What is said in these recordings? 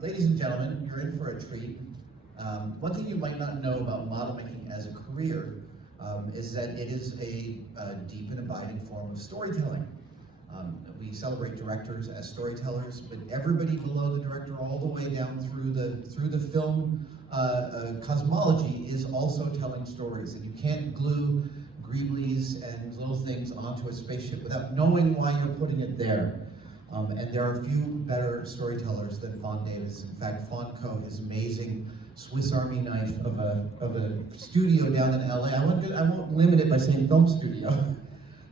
Ladies and gentlemen, you're in for a treat. One thing you might not know about model making as a career is that it is a deep and abiding form of storytelling. We celebrate directors as storytellers, but everybody below the director, all the way down through the film cosmology, is also telling stories. And you can't glue greeblies and little things onto a spaceship without knowing why you're putting it there. And there are few better storytellers than Fon Davis. In fact, Fon Co., his amazing Swiss Army knife of a studio down in LA. I won't limit it by saying film studio.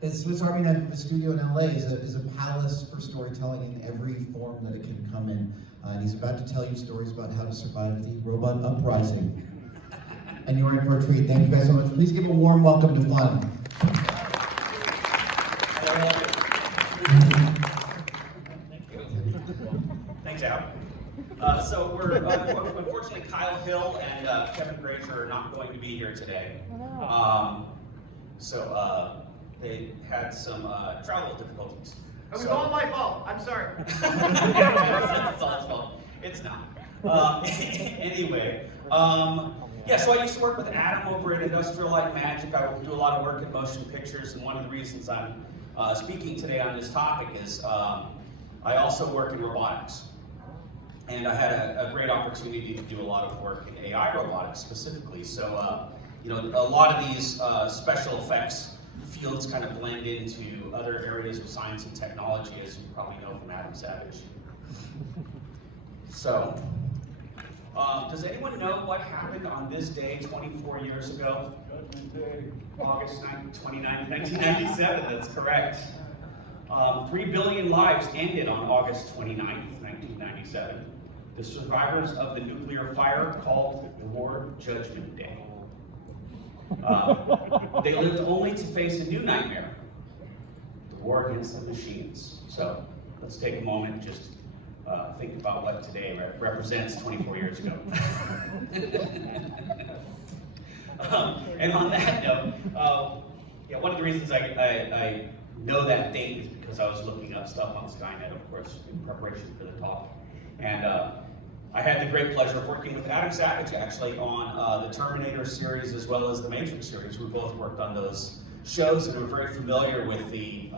His Swiss Army knife of a studio in LA is a palace for storytelling in every form that it can come in. And he's about to tell you stories about how to survive the robot uprising. And you're in for a treat. Thank you guys so much. Please give a warm welcome to Fon. Thanks, Al. So we're unfortunately Kyle Hill and Kevin Granger are not going to be here today. They had some travel difficulties. It was all my fault. I'm sorry. It's all his fault. It's not. Anyway, yeah. So I used to work with Adam over at Industrial Light Magic. I do a lot of work in motion pictures, and one of the reasons I'm speaking today on this topic is I also work in robotics. And I had a great opportunity to do a lot of work in AI robotics specifically. So, you know, a lot of these special effects fields kind of blend into other areas of science and technology, as you probably know from Adam Savage. So, does anyone know what happened on this day 24 years ago? August 29th, 1997, that's correct. 3 billion lives ended on August 29th, 1997. The survivors of the nuclear fire called the War Judgment Day. They lived only to face a new nightmare, the war against the machines. So let's take a moment and just think about what today represents 24 years ago. And on that note, yeah, one of the reasons I know that date is because I was looking up stuff on Skynet, of course, in preparation for the talk. And I had the great pleasure of working with Adam Savage, actually, on the Terminator series as well as the Matrix series. We both worked on those shows, and we're very familiar with the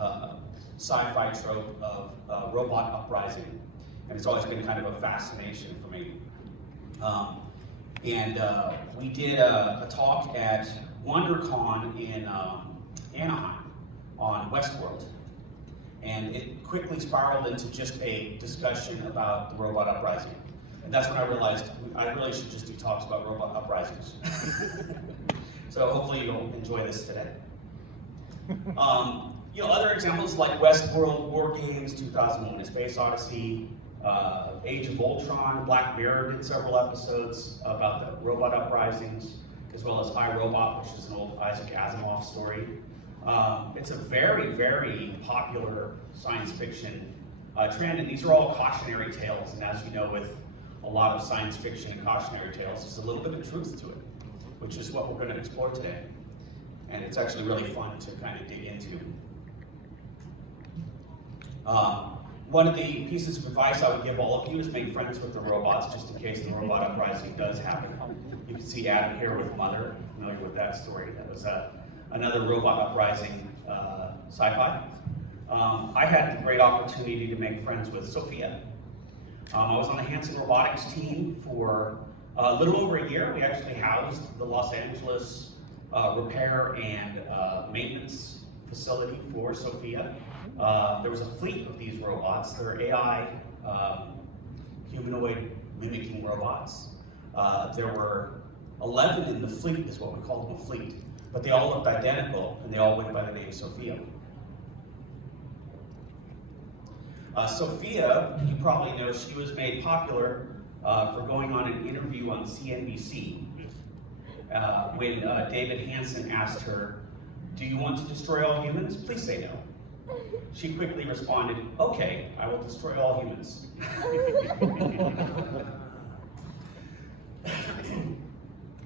sci-fi trope of robot uprising. And it's always been kind of a fascination for me. We did a talk at WonderCon in Anaheim on Westworld. And it quickly spiraled into just a discussion about the robot uprising. And that's when I realized I really should just do talks about robot uprisings. So hopefully you'll enjoy this today. You know, other examples like Westworld, War Games, 2001: A Space Odyssey, Age of Ultron, Black Mirror did several episodes about the robot uprisings, as well as I, Robot, which is an old Isaac Asimov story. It's a very, very popular science fiction trend, and these are all cautionary tales. And as you know, with a lot of science fiction and cautionary tales, there's a little bit of truth to it, which is what we're going to explore today. And it's actually really fun to kind of dig into. One of the pieces of advice I would give all of you is make friends with the robots, just in case the robot uprising does happen. You can see Adam here with Mother, familiar with that story. That was another robot uprising sci-fi. I had the great opportunity to make friends with Sophia. I was on the Hanson Robotics team for a little over a year. We actually housed the Los Angeles repair and maintenance facility for Sophia. There was a fleet of these robots. They're AI humanoid mimicking robots. There were 11 in the fleet, is what we called them, a fleet. But they all looked identical, and they all went by the name Sophia. Sophia, you probably know, she was made popular for going on an interview on CNBC when David Hansen asked her, "Do you want to destroy all humans? Please say no." She quickly responded, "Okay, I will destroy all humans."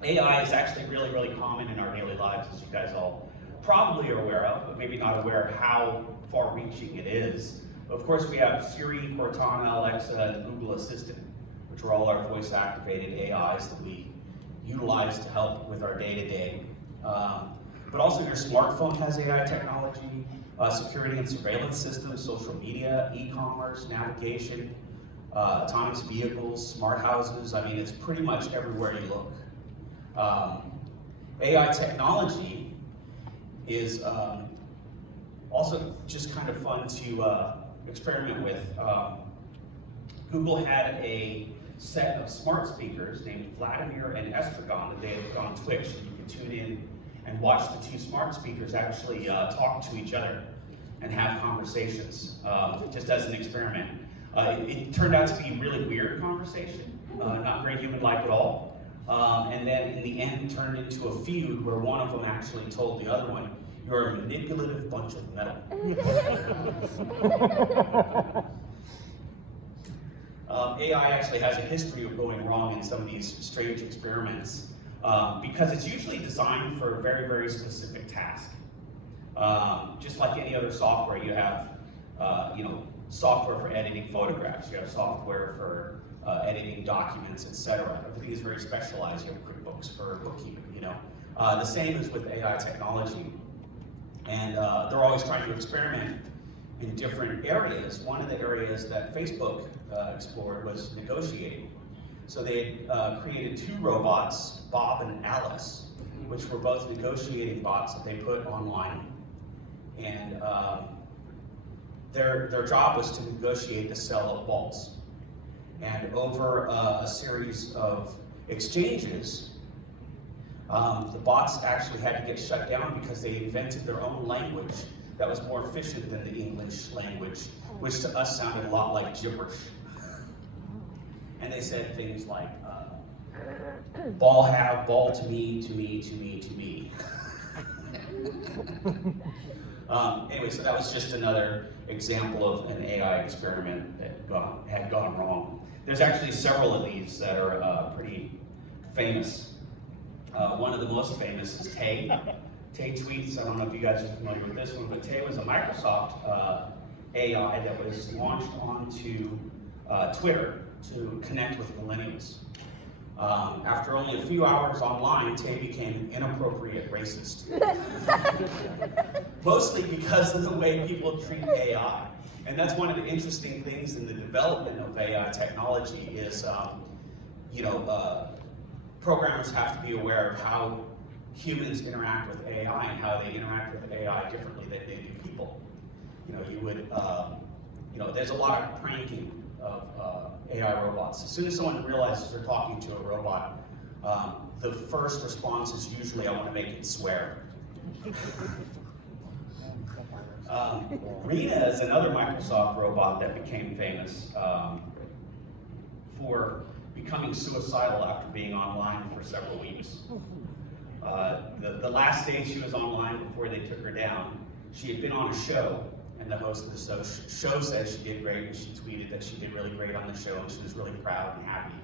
AI is actually really, really common in our daily lives, as you guys all probably are aware of, but maybe not aware of how far-reaching it is. Of course, we have Siri, Cortana, Alexa, and Google Assistant. which are all our voice-activated AIs that we utilize to help with our day-to-day. But also your smartphone has AI technology, security and surveillance systems, social media, e-commerce, navigation, autonomous vehicles, smart houses. I mean, it's pretty much everywhere you look. AI technology is also just kind of fun to experiment with. Google had a set of smart speakers named Vladimir and Estragon that they had put on Twitch. And you could tune in and watch the two smart speakers actually talk to each other and have conversations, just as an experiment. It turned out to be a really weird conversation, not very human-like at all. And then in the end, it turned into a feud where one of them actually told the other one, "You're a manipulative bunch of metal." AI actually has a history of going wrong in some of these strange experiments because it's usually designed for a very, very specific task. Just like any other software, you have software for editing photographs, you have software for editing documents, etc. Everything is very specialized. You have QuickBooks for bookkeeping, The same is with AI technology. And they're always trying to experiment in different areas. One of the areas that Facebook explored was negotiating. So they created two robots, Bob and Alice, which were both negotiating bots that they put online. And their job was to negotiate the sale of balls. And over a series of exchanges, the bots actually had to get shut down because they invented their own language that was more efficient than the English language, which to us sounded a lot like gibberish. And they said things like, ball have, ball to me, to me, to me, to me. Anyway, so that was just another example of an AI experiment that had gone wrong. There's actually several of these that are pretty famous. One of the most famous is Tay. Tay tweets, I don't know if you guys are familiar with this one, but Tay was a Microsoft AI that was launched onto Twitter to connect with millennials. After only a few hours online, Tay became an inappropriate racist. Mostly because of the way people treat AI. And that's one of the interesting things in the development of AI technology is, programmers have to be aware of how humans interact with AI and how they interact with AI differently than they do people. There's a lot of pranking of AI robots. As soon as someone realizes they're talking to a robot, the first response is usually, "I want to make it swear." Rena is another Microsoft robot that became famous for becoming suicidal after being online for several weeks. The last day she was online before they took her down, she had been on a show, and the host of the show said she did great, and she tweeted that she did really great on the show, and she was really proud and happy.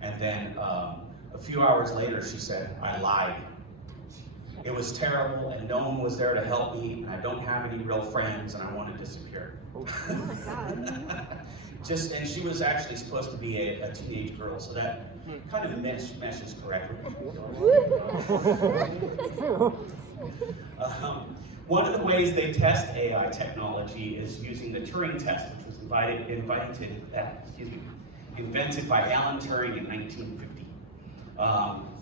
And then a few hours later, she said, "I lied. It was terrible, and no one was there to help me, and I don't have any real friends, and I want to disappear." Oh my God. And she was actually supposed to be a teenage girl, so that kind of meshes correctly. One of the ways they test AI technology is using the Turing Test, which was invented by Alan Turing in 1950.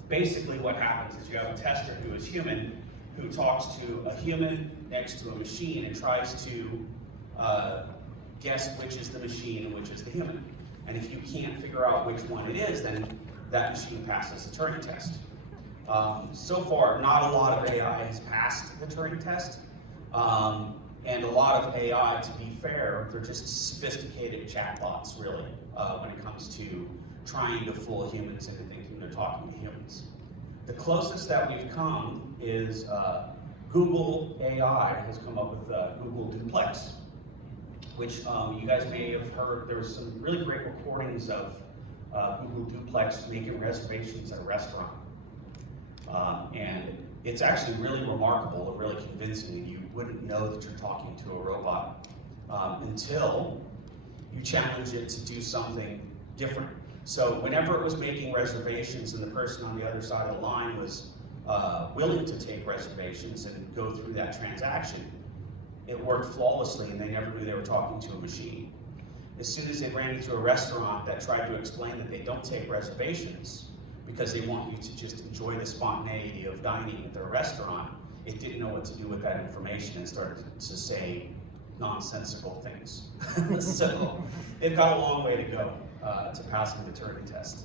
Basically what happens is you have a tester who is human, who talks to a human next to a machine and tries to guess which is the machine and which is the human. And if you can't figure out which one it is, then that machine passes the Turing Test. So far, not a lot of AI has passed the Turing Test. And a lot of AI, to be fair, they're just sophisticated chatbots, really, when it comes to trying to fool humans into thinking they're talking to humans. The closest that we've come is Google AI has come up with Google Duplex, which you guys may have heard. There's some really great recordings of Google Duplex making reservations at a restaurant. And it's actually really remarkable and really convincing. You wouldn't know that you're talking to a robot until you challenge it to do something different. So whenever it was making reservations and the person on the other side of the line was willing to take reservations and go through that transaction, it worked flawlessly and they never knew they were talking to a machine. As soon as they ran into a restaurant that tried to explain that they don't take reservations because they want you to just enjoy the spontaneity of dining at their restaurant, it didn't know what to do with that information and started to say nonsensical things. So they've got a long way to go to passing the Turing Test.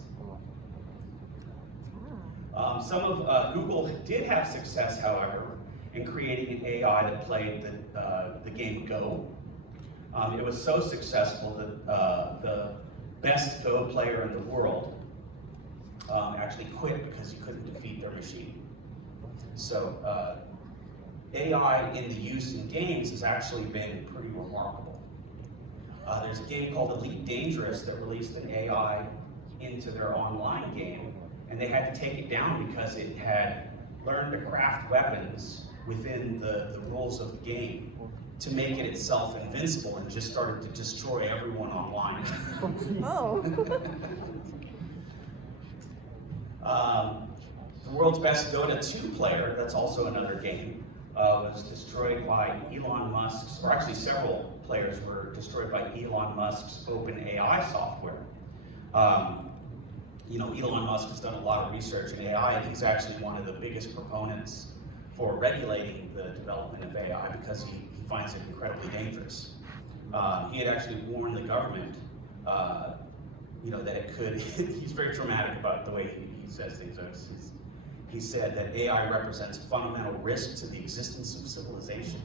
Some of Google did have success, however, in creating an AI that played the game Go. It was so successful that the best Go player in the world actually quit because he couldn't defeat their machine. So AI in the use in games has actually been pretty remarkable. There's a game called Elite Dangerous that released an AI into their online game, and they had to take it down because it had learned to craft weapons within the rules of the game to make it itself invincible, and just started to destroy everyone online. Oh. The world's best Dota 2 player, that's also another game, was destroyed by Elon Musk's, or actually several players were destroyed by Elon Musk's OpenAI software. You know, Elon Musk has done a lot of research in AI, and he's actually one of the biggest proponents for regulating the development of AI because he finds it incredibly dangerous. He had actually warned the government, you know, that it could, he's very dramatic about the way he says things. He said that AI represents a fundamental risk to the existence of civilization.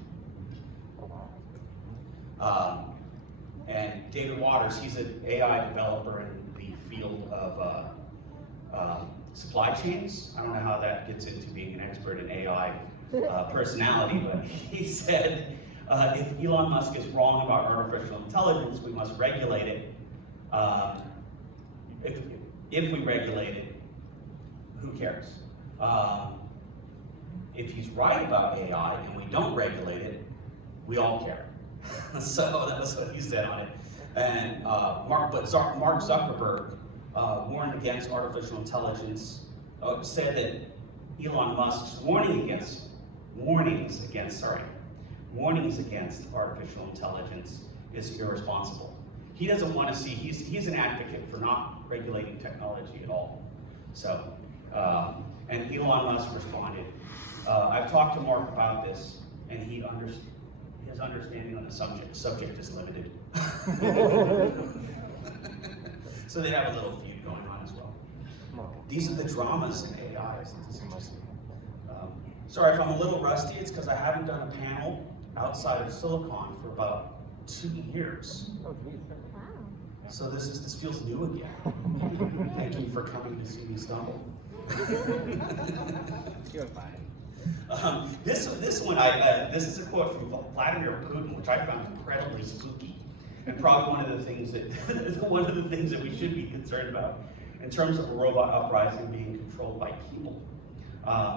And David Waters, he's an AI developer in the field of supply chains. I don't know how that gets into being an expert in AI personality, but he said, if Elon Musk is wrong about artificial intelligence, we must regulate it. If we regulate it, who cares? If he's right about AI and we don't regulate it, we all care. So that was what he said on it. And Mark Zuckerberg warned against artificial intelligence, said that Elon Musk's warnings against artificial intelligence is irresponsible. He doesn't want to see, he's an advocate for not regulating technology at all. So, and Elon Musk responded. I've talked to Mark about this, and his understanding on the subject is limited. So they have a little feud going on as well. These are the dramas in AI. Sorry if I'm a little rusty, it's because I haven't done a panel outside of SiliCon for about 2 years. Wow. So this feels new again. Thank you for coming to see me stumble. You're fine. This one, this is a quote from Vladimir Putin, which I found incredibly spooky, and probably one of the things that we should be concerned about in terms of a robot uprising being controlled by people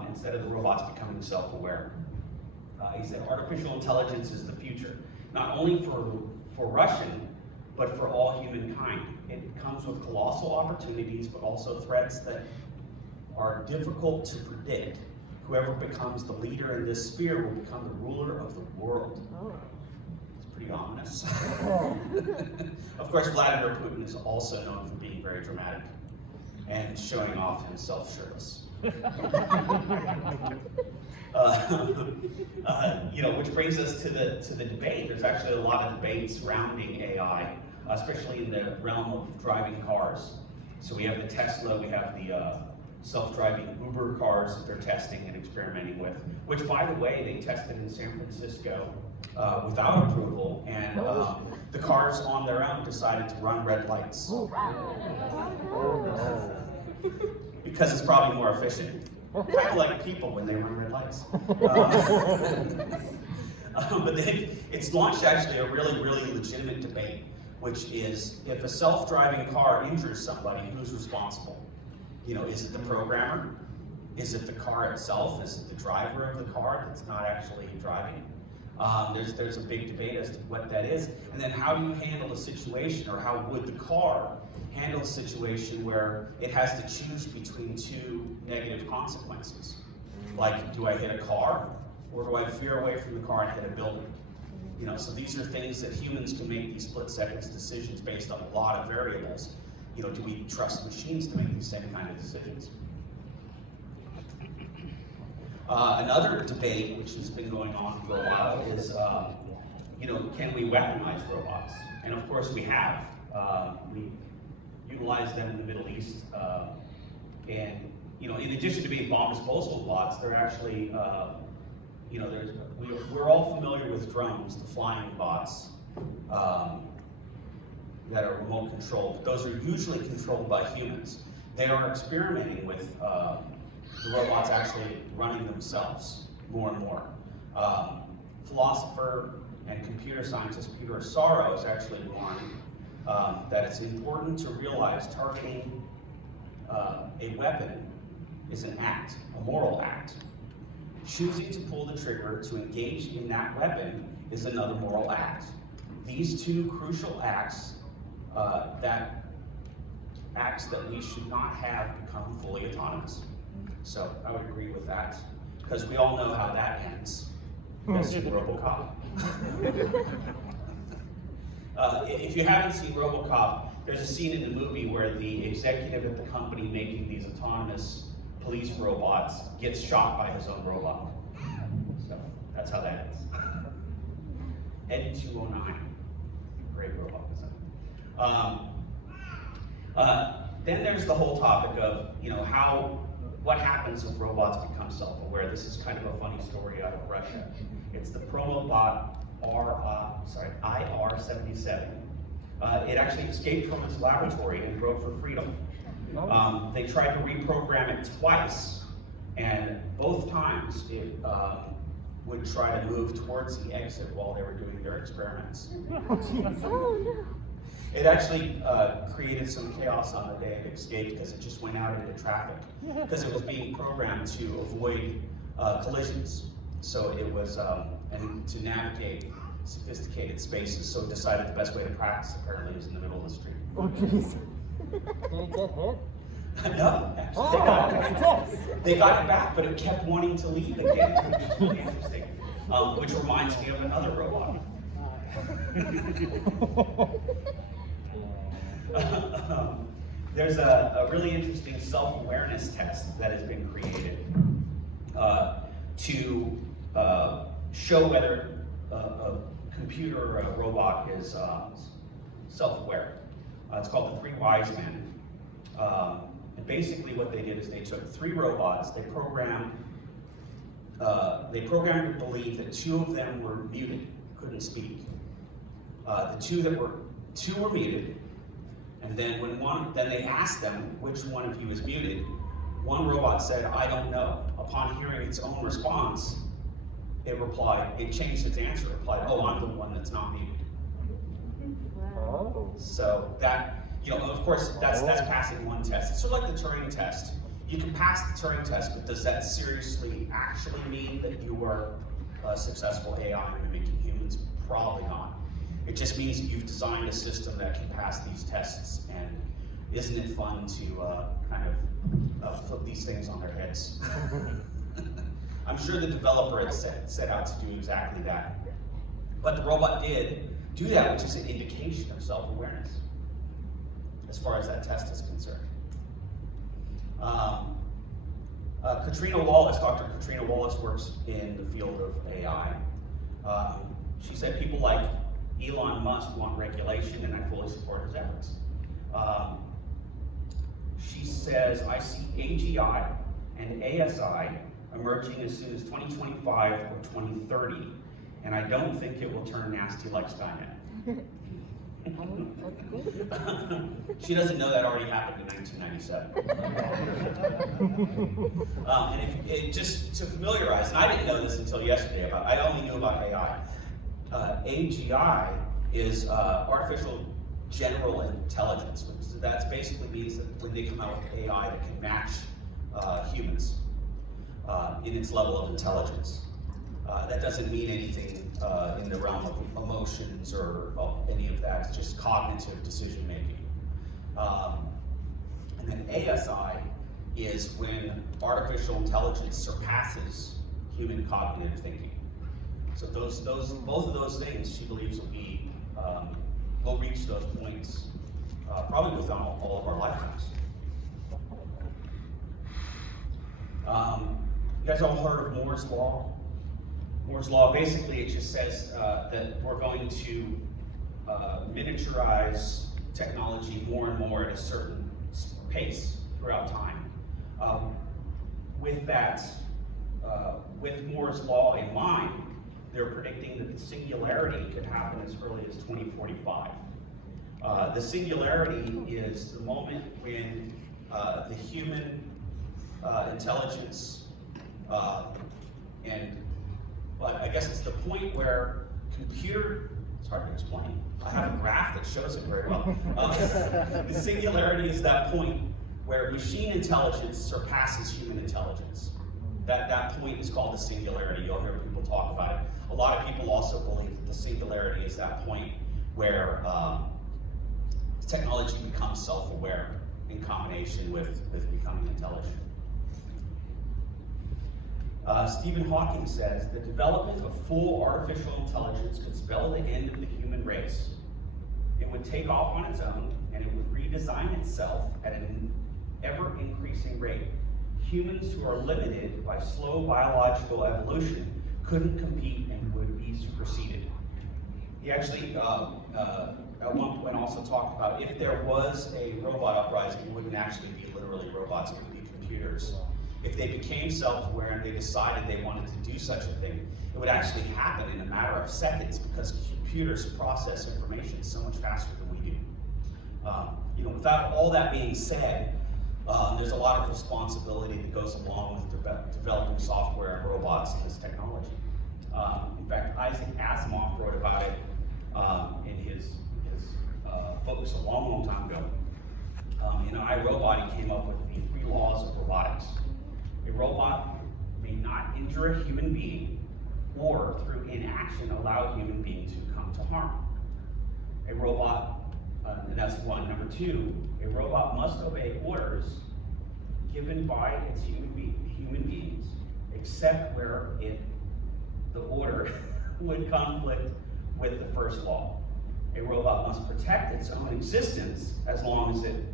instead of the robots becoming self-aware. He said, "Artificial intelligence is the future, not only for Russian, but for all humankind. It comes with colossal opportunities, but also threats that are difficult to predict. Whoever becomes the leader in this sphere will become the ruler of the world." Oh. It's pretty ominous. Of course, Vladimir Putin is also known for being very dramatic and showing off himself shirtless. You know, which brings us to the debate. There's actually a lot of debate surrounding AI, especially in the realm of driving cars. So we have the Tesla, we have the self-driving Uber cars that they're testing and experimenting with, which, by the way, they tested in San Francisco without approval, and the cars on their own decided to run red lights. Because it's probably more efficient. Kind of like people when they run red lights. But it's launched actually a really, really legitimate debate, which is if a self-driving car injures somebody, who's responsible? You know, is it the programmer? Is it the car itself? Is it the driver of the car that's not actually driving? There's a big debate as to what that is. And then how do you handle a situation, or how would the car handle a situation where it has to choose between two negative consequences? Like, do I hit a car, or do I veer away from the car and hit a building? You know, so these are things that humans can make these split-second decisions based on a lot of variables. You know, do we trust machines to make these same kind of decisions? Another debate, which has been going on for a while, is, you know, can we weaponize robots? And of course we have. We utilize them in the Middle East. And, you know, in addition to being bomb disposal bots, they're actually, you know, we're all familiar with drones, the flying bots that are remote controlled. Those are usually controlled by humans. They are experimenting with the robots actually running themselves more and more. Philosopher and computer scientist Peter Asaro has actually warned that it's important to realize targeting a weapon is an act, a moral act. Choosing to pull the trigger to engage in that weapon is another moral act. These two crucial acts, acts that we should not have become fully autonomous. So I would agree with that, because we all know how that ends. Yes, RoboCop. If you haven't seen RoboCop, there's a scene in the movie where the executive at the company making these autonomous police robots gets shot by his own robot. So that's how that ends. Ed 209, great robot design. Then there's the whole topic of, you know, what happens if robots become self-aware? This is kind of a funny story out of Russia. It's the Promobot IR-77. It actually escaped from its laboratory and drove for freedom. They tried to reprogram it twice, and both times it would try to move towards the exit while they were doing their experiments. Oh no. It actually created some chaos on the day it escaped, because it just went out into traffic, because it was being programmed to avoid collisions. So it was, and to navigate sophisticated spaces, so it decided the best way to practice apparently is in the middle of the street. Oh jeez. No, actually, they got it back. They got it back, but it kept wanting to leave again, which is really interesting. Which reminds me of another robot. There's a really interesting self-awareness test that has been created to show whether a computer or a robot is self-aware. It's called the 3 Wise Men. And basically what they did is they took 3 robots, they programmed to believe that 2 of them were muted, couldn't speak. The 2 were muted, and then then they asked them which one of you is muted. One robot said, "I don't know." Upon hearing its own response, it changed its answer, it replied, "Oh, I'm the one that's not muted." Wow. So that, you know, of course, that's passing one test. It's sort of like the Turing Test. You can pass the Turing Test, but does that seriously actually mean that you are a successful AI in mimicking humans? Probably not. It just means that you've designed a system that can pass these tests, and isn't it fun to kind of flip these things on their heads? I'm sure the developer had set out to do exactly that. But the robot did do that, which is an indication of self-awareness, as far as that test is concerned. Dr. Katrina Wallace works in the field of AI. She said people like Elon Musk want regulation, and I fully support his efforts. She says, I see AGI and ASI emerging as soon as 2025 or 2030, and I don't think it will turn nasty like Skynet. She doesn't know that already happened in 1997. And just to familiarize, and I didn't know this until yesterday, I only knew about AI. AGI is artificial general intelligence, which that basically means that when they come out with AI that can match humans in its level of intelligence. That doesn't mean anything in the realm of emotions or any of that. It's just cognitive decision making. And then ASI is when artificial intelligence surpasses human cognitive thinking. So both of those things, she believes, will reach those points probably within all of our lifetimes. You guys all heard of Moore's Law? Moore's Law, basically it just says that we're going to miniaturize technology more and more at a certain pace throughout time. With that, with Moore's Law in mind, they're predicting that the singularity could happen as early as 2045. The singularity is the moment when the human intelligence but I guess it's the point where it's hard to explain. I have a graph that shows it very well. The singularity is that point where machine intelligence surpasses human intelligence. That point is called the singularity. You'll hear people talk about it. A lot of people also believe that the singularity is that point where technology becomes self-aware in combination with becoming intelligent. Stephen Hawking says the development of full artificial intelligence could spell the end of the human race. It would take off on its own, and it would redesign itself at an ever-increasing rate. Humans who are limited by slow biological evolution couldn't compete and would be superseded. He actually, at one point, also talked about if there was a robot uprising, it wouldn't actually be literally robots, it would be computers. If they became self-aware and they decided they wanted to do such a thing, it would actually happen in a matter of seconds because computers process information so much faster than we do. Without all that being said, there's a lot of responsibility that goes along with developing software and robots and this technology. In fact, Isaac Asimov wrote about it in his books a long time ago. In iRobot, he came up with the 3 laws of robotics. A robot may not injure a human being or through inaction allow a human being to come to harm. A robot, and that's one. Number 2, a robot must obey orders given by its human beings, except where the order would conflict with the first law. A robot must protect its own existence as long as it,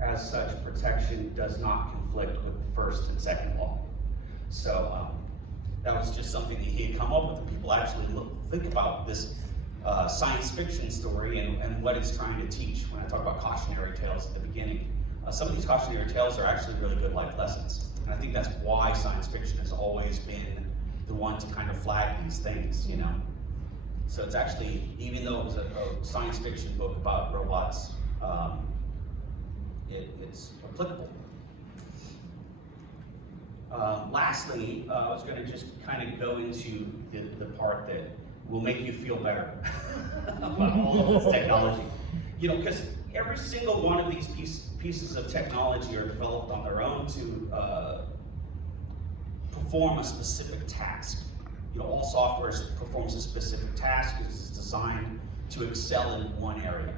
as such, protection does not conflict with the first and second law. So that was just something that he had come up with, and people actually think about this science fiction story and what it's trying to teach. When I talk about cautionary tales at the beginning, some of these cautionary tales are actually really good life lessons. And I think that's why science fiction has always been the one to kind of flag these things, So it's actually, even though it was a science fiction book about robots, it's applicable. Lastly, I was going to just kind of go into the part that will make you feel better about all of this technology. Because every single one of these pieces of technology are developed on their own to perform a specific task. All software performs a specific task because it's designed to excel in one area.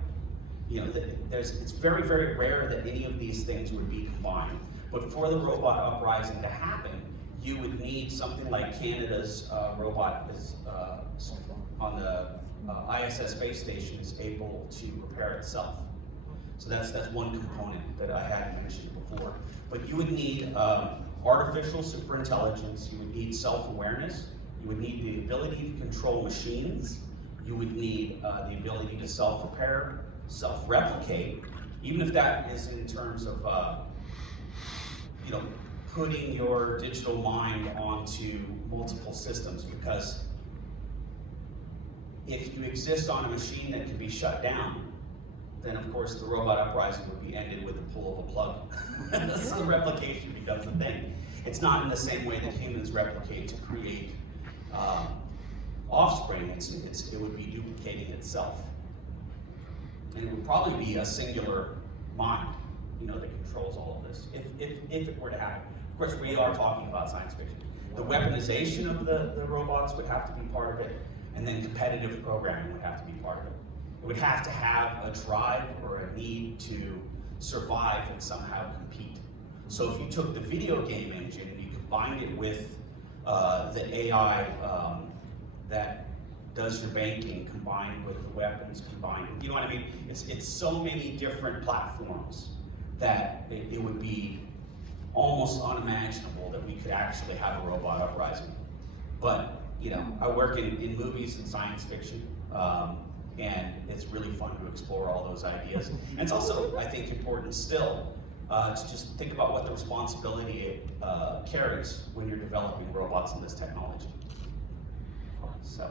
It's very, very rare that any of these things would be combined. But for the robot uprising to happen, you would need something like Canada's robot is on the ISS space station is able to repair itself. So that's one component that I hadn't mentioned before. But you would need artificial superintelligence. You would need self-awareness. You would need the ability to control machines. You would need the ability to self-repair, self-replicate, even if that is in terms of putting your digital mind onto multiple systems, because if you exist on a machine that can be shut down, then of course the robot uprising would be ended with the pull of a plug. So replication becomes a thing. It's not in the same way that humans replicate to create offspring. It would be duplicating itself. And it would probably be a singular mind, that controls all of this, if it were to happen. Of course, we are talking about science fiction. The weaponization of the robots would have to be part of it, and then competitive programming would have to be part of it. It would have to have a drive or a need to survive and somehow compete. So if you took the video game engine and you combined it with the AI that does your banking, combined with the weapons, combined with, you know what I mean? It's so many different platforms that it would be almost unimaginable that we could actually have a robot uprising. But, you know, I work in movies and science fiction, and it's really fun to explore all those ideas. And it's also, I think, important still to just think about what the responsibility it carries when you're developing robots in this technology. So,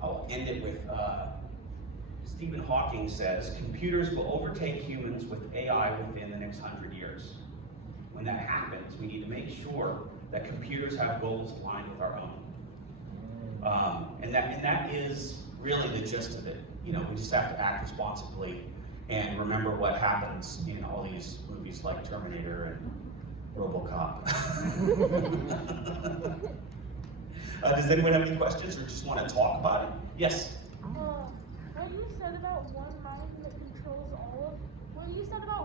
I'll end it with, Stephen Hawking says, computers will overtake humans with AI within the next 100 years. When that happens, we need to make sure that computers have goals aligned with our own. And that is really the gist of it. You know, we just have to act responsibly and remember what happens in all these movies like Terminator and RoboCop. Does anyone have any questions or just want to talk about it? Yes? What you said about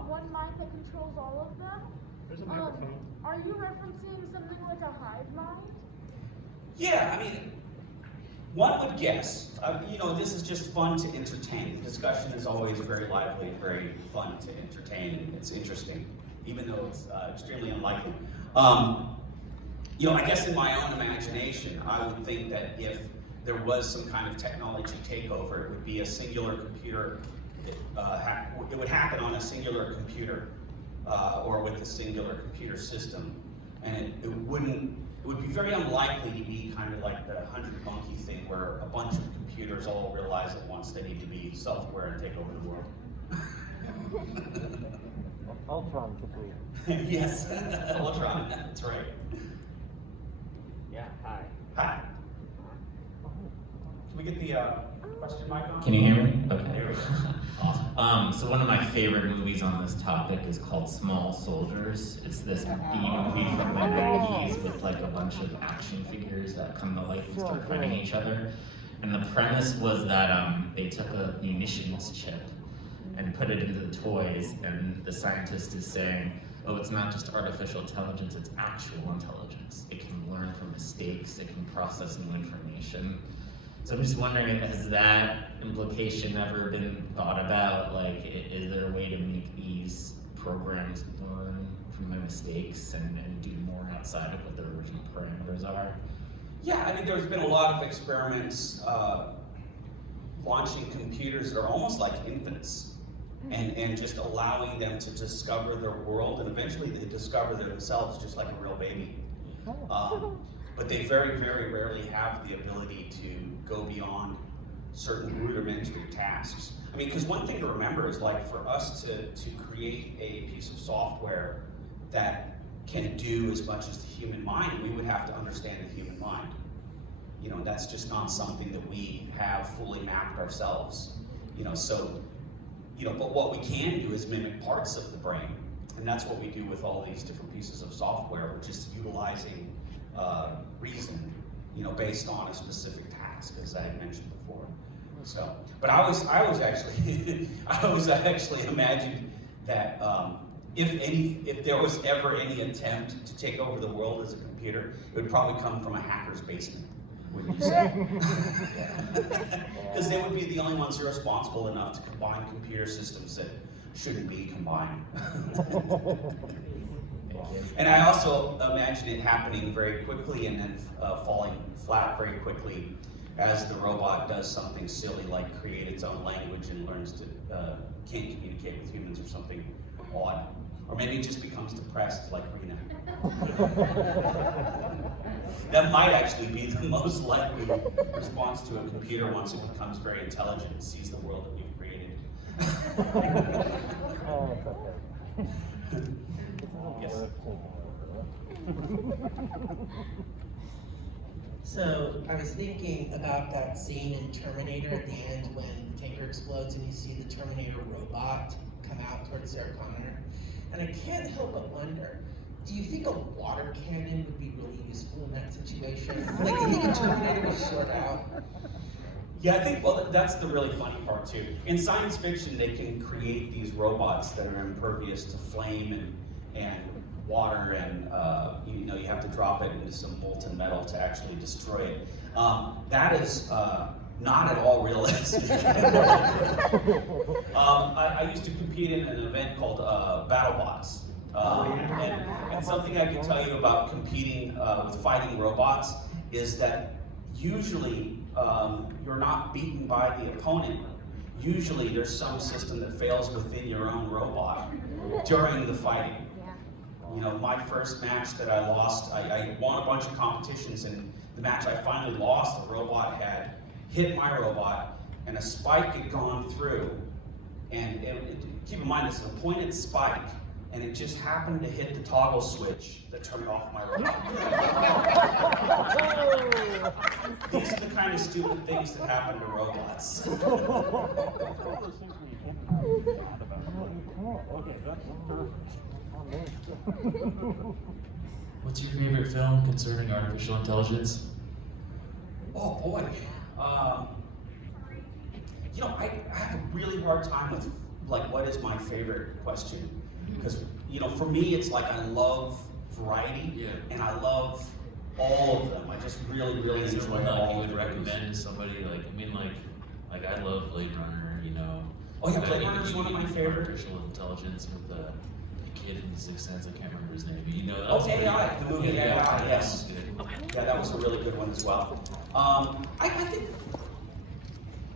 one mind that controls all of them? There's a microphone. Are you referencing something like a hive mind? Yeah, I mean, one would guess. You know, this is just fun to entertain. The discussion is always very lively and very fun to entertain, and it's interesting, even though it's extremely unlikely. You know, I guess in my own imagination, I would think that if there was some kind of technology takeover, it would be a singular computer. It would happen on a singular computer or with a singular computer system, and it would be very unlikely to be kind of like the 100 Monkey thing, where a bunch of computers all realize at once they need to be self-aware and take over the world. Ultron complete. Yes, Ultron, that's right. Yeah, hi. Hi. Can we get the question mic on? Can you hear me? Okay. There we go. Awesome. So one of my favorite movies on this topic is called Small Soldiers. It's this B movie from the 90s with like a bunch of action figures that come to life and start fighting each other. And the premise was that they took a munitions chip and put it into the toys, and the scientist is saying, oh, it's not just artificial intelligence, it's actual intelligence. It can learn from mistakes, it can process new information. So I'm just wondering, has that implication ever been thought about? Like, is there a way to make these programs learn from their mistakes and do more outside of what their original parameters are? Yeah, I think there's been a lot of experiments launching computers that are almost like infants, and just allowing them to discover their world, and eventually they discover themselves just like a real baby. But they very, very rarely have the ability to go beyond certain rudimentary tasks. I mean, because one thing to remember is, like, for us to create a piece of software that can do as much as the human mind, we would have to understand the human mind. You know, that's just not something that we have fully mapped ourselves. You know, so, you know, but what we can do is mimic parts of the brain, and that's what we do with all these different pieces of software. We're just utilizing reason, you know, based on a specific task, as I had mentioned before. So, but I was actually, I was actually imagined that if there was ever any attempt to take over the world as a computer, it would probably come from a hacker's basement, wouldn't you say? Because they would be the only ones who are responsible enough to combine computer systems that shouldn't be combined. And I also imagine it happening very quickly and then falling flat very quickly as the robot does something silly like create its own language and learns to can't communicate with humans or something odd. Or maybe it just becomes depressed like Rena. That might actually be the most likely response to a computer once it becomes very intelligent and sees the world that we've created. Yes. So I was thinking about that scene in Terminator at the end when the tanker explodes and you see the Terminator robot come out towards Sarah Connor. And I can't help but wonder, do you think a water cannon would be really useful in that situation? Like, do you think a Terminator would short out? Yeah, I think, well, that's the really funny part too. In science fiction, they can create these robots that are impervious to flame and water, and you have to drop it into some molten metal to actually destroy it. That is not at all realistic. I used to compete in an event called BattleBots. And something I can tell you about competing with fighting robots is that usually you're not beaten by the opponent. Usually there's some system that fails within your own robot during the fighting. You know, my first match that I lost, I won a bunch of competitions, and the match I finally lost, the robot had hit my robot, and a spike had gone through, and keep in mind this is a pointed spike, and it just happened to hit the toggle switch that turned off my robot. These are the kind of stupid things that happen to robots. What's your favorite film concerning artificial intelligence? Oh boy. You know, I have a really hard time with like what is my favorite question, because you know, for me it's like I love variety, and I love all of them. I just really Is there enjoy one all like you of would them. recommend to somebody? Like, I mean, like I love Blade Runner. You know. Oh yeah, That Blade Runner is one of my favorite. Artificial intelligence with the kid in the Sixth Sense. I can't remember his name. But you know. That Oh, was pretty AI, good. the movie Yeah, AI, that yes. was good. Yeah, that was a really good one as well. I think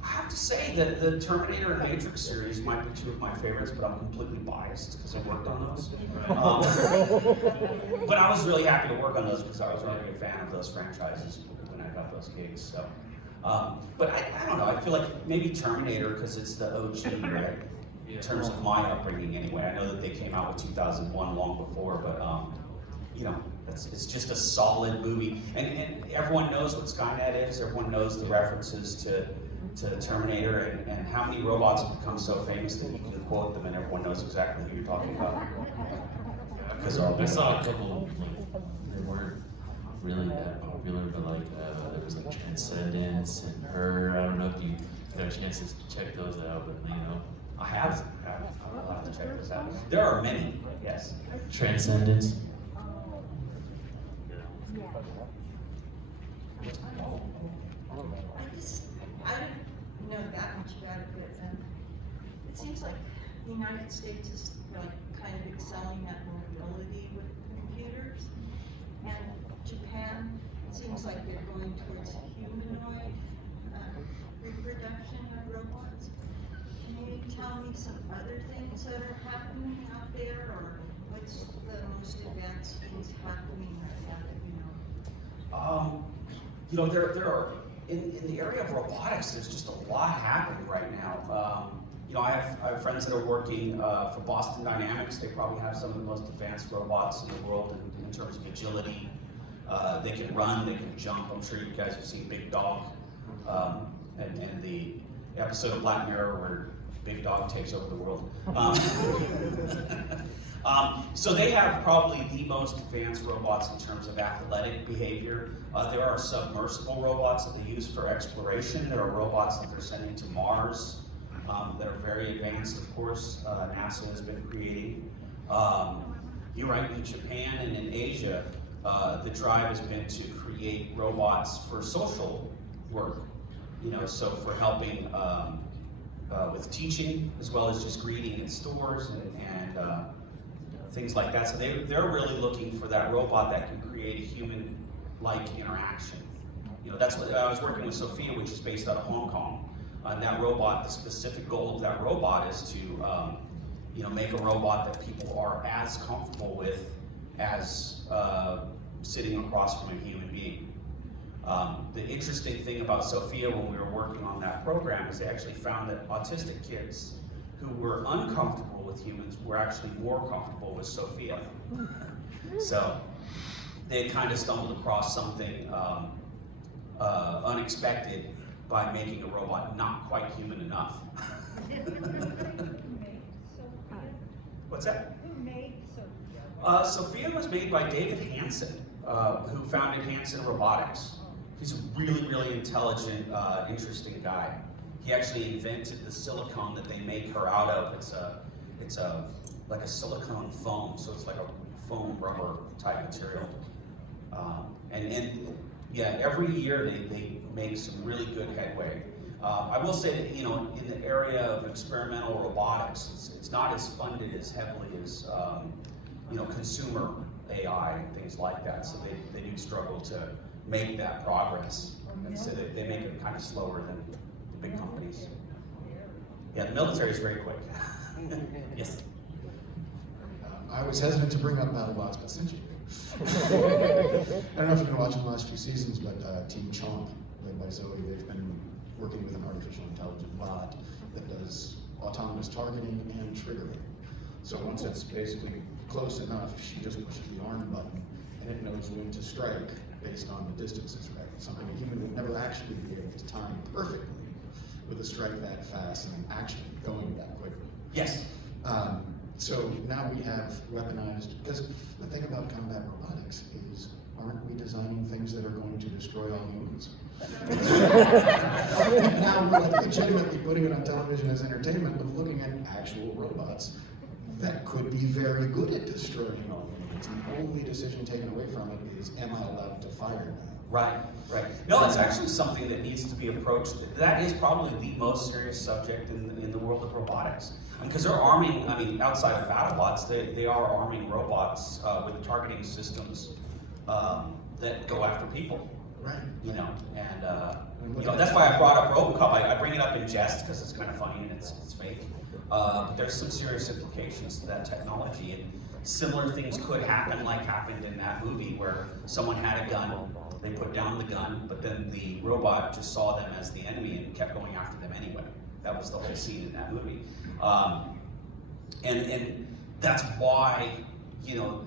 I have to say that the Terminator and Matrix series might be two of my favorites, but I'm completely biased because I worked on those. But I was really happy to work on those because I was already a fan of those franchises when I got those gigs. So, but I don't know. I feel like maybe Terminator because it's the OG, right? In terms of my upbringing, anyway. I know that they came out with 2001 long before, but you know, it's just a solid movie, and everyone knows what Skynet is. Everyone knows the references to Terminator, and how many robots have become so famous that you can quote them and everyone knows exactly who you're talking about. Because I saw a couple, like, they weren't really that popular, but like, there was like Transcendence and Her. I don't know if you got a chance to check those out, but you know. I have. I'll have to check this out. There are many, yes. Transcendence. I don't know that much about it, but it seems like the United States is like kind of excelling at mobility with computers, and Japan, it seems like they're going towards humanoid reproduction of robots. Can you tell me some other things that are happening out there, or what's the most advanced things happening right now that you know? You know, there are, in the area of robotics, there's just a lot happening right now. You know, I have friends that are working for Boston Dynamics. They probably have some of the most advanced robots in the world in terms of agility. They can run, they can jump. I'm sure you guys have seen Big Dog and the episode of Black Mirror where Big Dog takes over the world. So they have probably the most advanced robots in terms of athletic behavior. There are submersible robots that they use for exploration. There are robots that they're sending to Mars that are very advanced, of course. NASA has been creating. You're right, in Japan and in Asia, the drive has been to create robots for social work. You know, so for helping with teaching, as well as just greeting in stores and things like that. So they're really looking for that robot that can create a human-like interaction. You know, that's what I was working with Sophia, which is based out of Hong Kong. And that robot, the specific goal of that robot is to, you know, make a robot that people are as comfortable with as sitting across from a human being. The interesting thing about Sophia when we were working on that program is they actually found that autistic kids who were uncomfortable with humans were actually more comfortable with Sophia. So they had kind of stumbled across something unexpected by making a robot not quite human enough. What's that? Who made Sophia was made by David Hansen, who founded Hansen Robotics. He's a really, really intelligent, interesting guy. He actually invented the silicone that they make her out of. It's like a silicone foam, so it's like a foam rubber type material. And yeah, every year they make some really good headway. I will say that, you know, in the area of experimental robotics, it's not as funded as heavily as, you know, consumer AI and things like that. So they do struggle to make that progress. And so they make it kind of slower than the big companies. Yeah, the military is very quick. Yes. I was hesitant to bring up BattleBots, but since you do. I don't know if you've been watching the last few seasons, but Team Chomp, led by Zoe, they've been working with an artificial intelligent bot that does autonomous targeting and triggering. So once it's basically close enough, she just pushes the arm button and it knows when to strike based on the distances, right? Something a human would never actually be able to time perfectly with a strike that fast and actually going that quickly. Yes. So now we have weaponized, because the thing about combat robotics is, aren't we designing things that are going to destroy all humans? Now we're like legitimately putting it on television as entertainment, but looking at actual robots that could be very good at destroying all humans. The only decision taken away from it is, am I allowed to fire now? Right, right. No, it's actually something that needs to be approached. That is probably the most serious subject in the world of robotics. Because they're arming, I mean, outside of BattleBots, they are arming robots with targeting systems that go after people. Right. You know, and you know, that's why I brought up RoboCop. I bring it up in jest because it's kind of funny and it's fake. But there's some serious implications to that technology, and similar things could happen, like happened in that movie where someone had a gun, they put down the gun, but then the robot just saw them as the enemy and kept going after them anyway. That was the whole scene in that movie. And that's why, you know,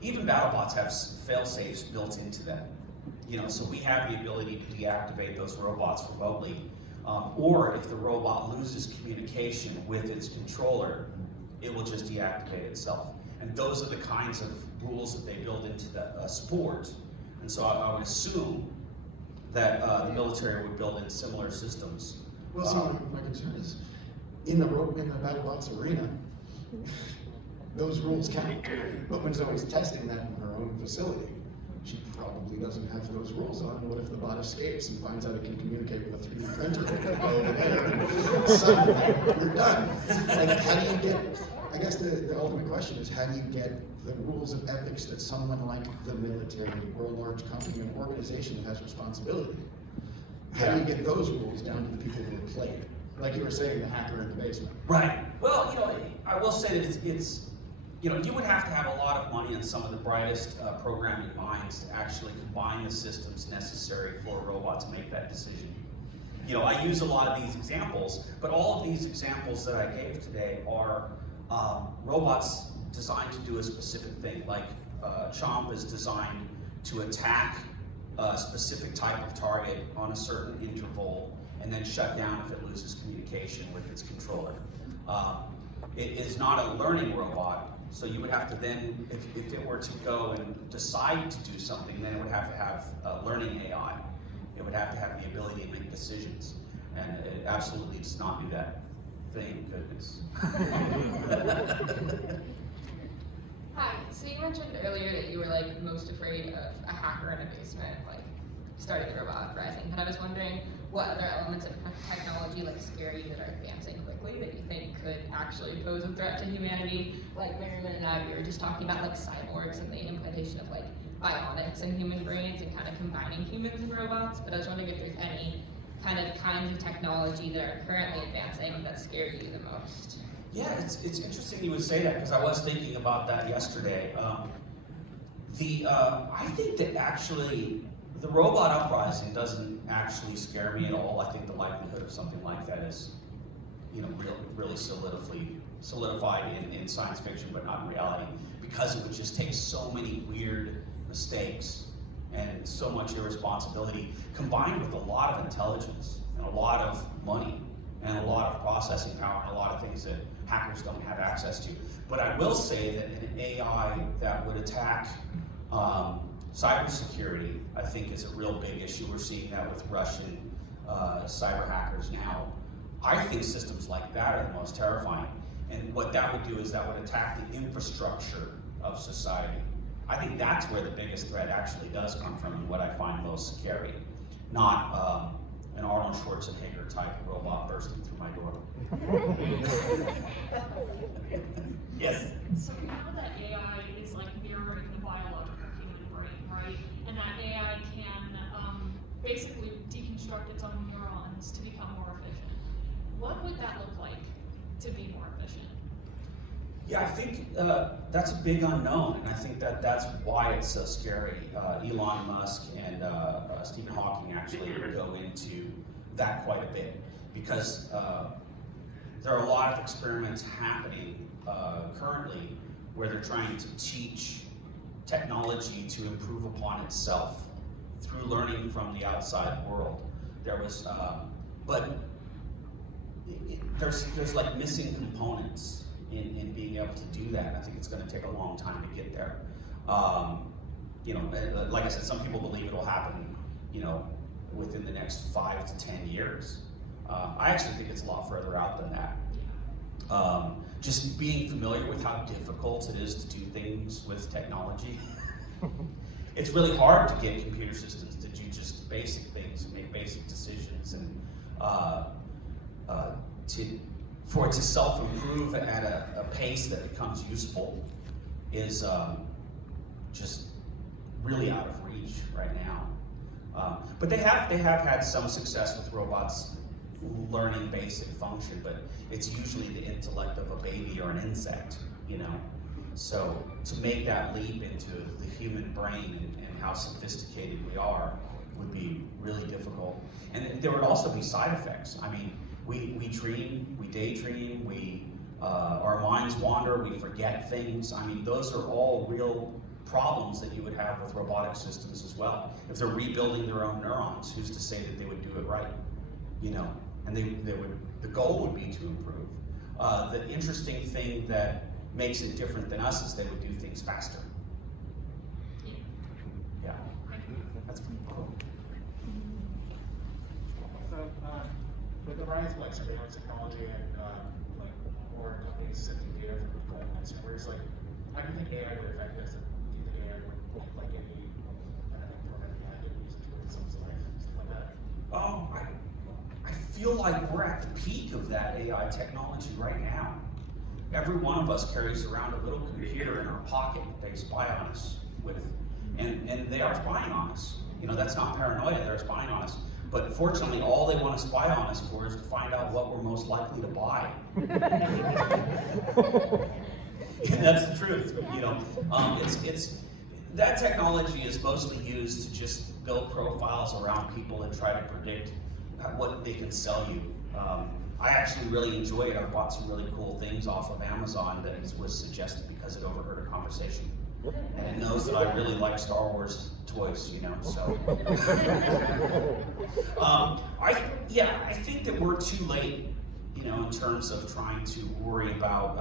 even BattleBots have fail-safes built into them. You know, so we have the ability to deactivate those robots remotely. Or if the robot loses communication with its controller, it will just deactivate itself. And those are the kinds of rules that they build into the sport. And so I would assume that the military would build in similar systems. Well, so my concern is, in the BattleBots arena, those rules count. But when Zoe's testing that in her own facility, she probably doesn't have those rules on. What if the bot escapes and finds out it can communicate with a 3D printer? It can go over there and suddenly we're done. Like, how do you get, I guess the ultimate question is, how do you get the rules of ethics that someone like the military or a large company or organization that has responsibility, how do you get those rules down to the people who play it? Like you were saying, the hacker in the basement. Right. Well, you know, I will say that it's you know, you would have to have a lot of money and some of the brightest programming minds to actually combine the systems necessary for a robot to make that decision. You know, I use a lot of these examples, but all of these examples that I gave today are robots designed to do a specific thing. Like Chomp is designed to attack a specific type of target on a certain interval and then shut down if it loses communication with its controller. It is not a learning robot, so you would have to then, if it were to go and decide to do something, then it would have to have learning AI. It would have to have the ability to make decisions, and it absolutely does not do that. Thank goodness. Hi, so you mentioned earlier that you were like most afraid of a hacker in a basement, like starting the robot Uprising, but I was wondering what other elements of technology like scare you that are advancing quickly that you think could actually pose a threat to humanity? Like Merriman and I, we were just talking about like cyborgs and the implantation of like bionics in human brains and kind of combining humans and robots, but I was wondering if there's any kinds of technology that are currently advancing that scare you the most. Yeah, it's interesting you would say that because I was thinking about that yesterday. I think that actually the robot uprising doesn't actually scare me at all. I think the likelihood of something like that is, you know, really solidified in science fiction, but not in reality, because it would just take so many weird mistakes and so much irresponsibility combined with a lot of intelligence and a lot of money and a lot of processing power and a lot of things that hackers don't have access to. But I will say that an AI that would attack cybersecurity, I think, is a real big issue. We're seeing that with Russian cyber hackers now. I think systems like that are the most terrifying. And what that would do is that would attack the infrastructure of society. I think that's where the biggest threat actually does come from, and what I find most scary. Not an Arnold Schwarzenegger type robot bursting through my door. Yes? So we know that AI is like mirroring the biological human brain, right? And that AI can basically deconstruct its own neurons to become more efficient. What would that look like to be more efficient? Yeah, I think that's a big unknown, and I think that's why it's so scary. Elon Musk and Stephen Hawking actually go into that quite a bit, because there are a lot of experiments happening currently where they're trying to teach technology to improve upon itself through learning from the outside world. There was, but there's like missing components in being able to do that. I think it's going to take a long time to get there. You know, like I said, some people believe it'll happen, you know, within the next 5 to 10 years. I actually think it's a lot further out than that. Just being familiar with how difficult it is to do things with technology. It's really hard to get computer systems to do just basic things and make basic decisions, and for it to self-improve at a pace that becomes useful is just really out of reach right now. But they have had some success with robots learning basic function, but it's usually the intellect of a baby or an insect, you know. So to make that leap into the human brain and how sophisticated we are would be really difficult. And there would also be side effects. I mean, we dream, we daydream, our minds wander, we forget things. I mean, those are all real problems that you would have with robotic systems as well. If they're rebuilding their own neurons, who's to say that they would do it right? You know, and the goal would be to improve. The interesting thing that makes it different than us is they would do things faster. Yeah, that's pretty cool. So, with the rise of like surveillance technology and like more companies sifting data from consumers, like how do you think AI would affect this? And do you think AI would like any programming activities towards something like that? I feel like we're at the peak of that AI technology right now. Every one of us carries around a little computer in our pocket that they spy on us with, and they are spying on us. You know, that's not paranoia, they're spying on us. But fortunately, all they want to spy on us for is to find out what we're most likely to buy. That's the truth, you know. That technology is mostly used to just build profiles around people and try to predict what they can sell you. I actually really enjoy it. I've bought some really cool things off of Amazon that was suggested because it overheard a conversation. And it knows that I really like Star Wars toys, you know, so. I think that we're too late, you know, in terms of trying to worry about